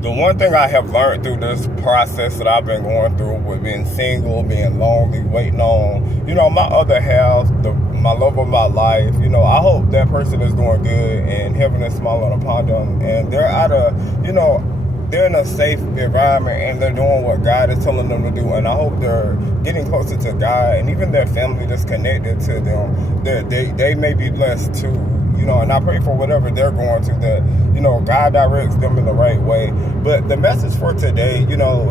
The one thing I have learned through this process that I've been going through with being single, being lonely, waiting on, my other half, my love of my life, I hope that person is doing good and heaven is smiling upon them and they're they're in a safe environment and they're doing what God is telling them to do. And I hope they're getting closer to God and even their family that's connected to them, they may be blessed too. And I pray for whatever they're going to, that, God directs them in the right way. But the message for today,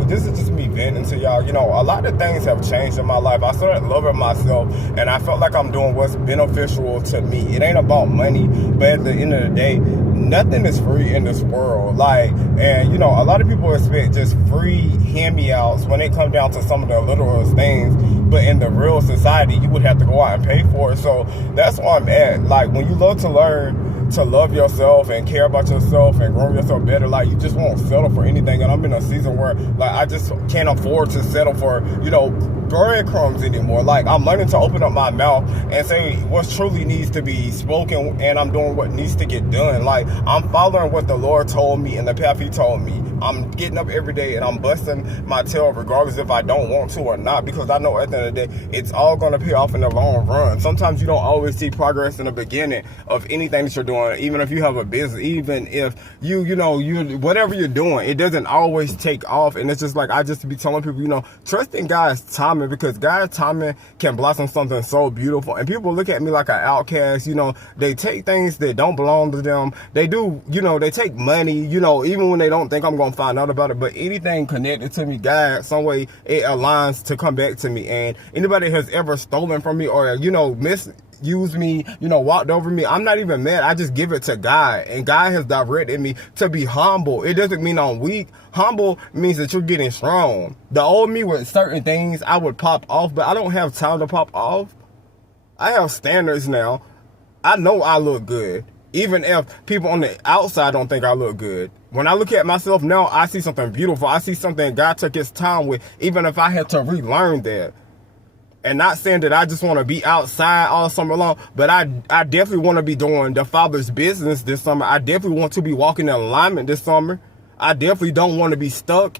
this is just me venting to y'all. A lot of things have changed in my life. I started loving myself, and I felt like I'm doing what's beneficial to me. It ain't about money, but at the end of the day, nothing is free in this world. And a lot of people expect just free hand-me-outs when it comes down to some of the littlest things. But in the real society, you would have to go out and pay for it. So that's where I'm at. When you love to learn to love yourself and care about yourself and grow yourself better, you just won't settle for anything. And I'm in a season where I just can't afford to settle for breadcrumbs anymore. I'm learning to open up my mouth and say what truly needs to be spoken, and I'm doing what needs to get done. I'm following what the Lord told me and the path He told me. I'm getting up every day and I'm busting my tail regardless if I don't want to or not, because I know at the end of the day it's all going to pay off in the long run. Sometimes you don't always see progress in the beginning of anything that you're doing, even if you have a business, even if you whatever you're doing, it doesn't always take off. And it's just I just be telling people, trust in God's timing, because God's timing can blossom something so beautiful. And people look at me like an outcast. They take things that don't belong to them. They do, they take money, even when they don't think I'm going to find out about it. But anything connected to me, God, some way it aligns to come back to me. And anybody has ever stolen from me or, misused me, walked over me, I'm not even mad. I just give it to God, and God has directed me to be humble. It doesn't mean I'm weak. Humble means that you're getting strong. The old me with certain things, I would pop off, but I don't have time to pop off. I have standards now. I know I look good, even if people on the outside don't think I look good. When I look at myself now, I see something beautiful. I see something God took His time with, even if I had to relearn that. And not saying that I just want to be outside all summer long, but I definitely want to be doing the Father's business this summer. I definitely want to be walking in alignment this summer. I definitely don't want to be stuck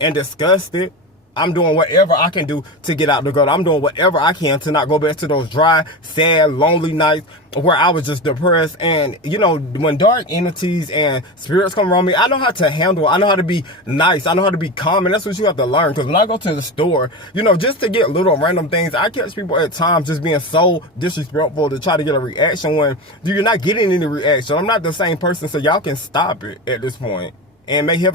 and disgusted. I'm doing whatever I can do to get out the gutter. I'm doing whatever I can to not go back to those dry, sad, lonely nights where I was just depressed. And, when dark entities and spirits come around me, I know how to handle it. I know how to be nice. I know how to be calm. And that's what you have to learn. Because when I go to the store, just to get little random things, I catch people at times just being so disrespectful to try to get a reaction when you're not getting any reaction. I'm not the same person, so y'all can stop it at this point. And may heaven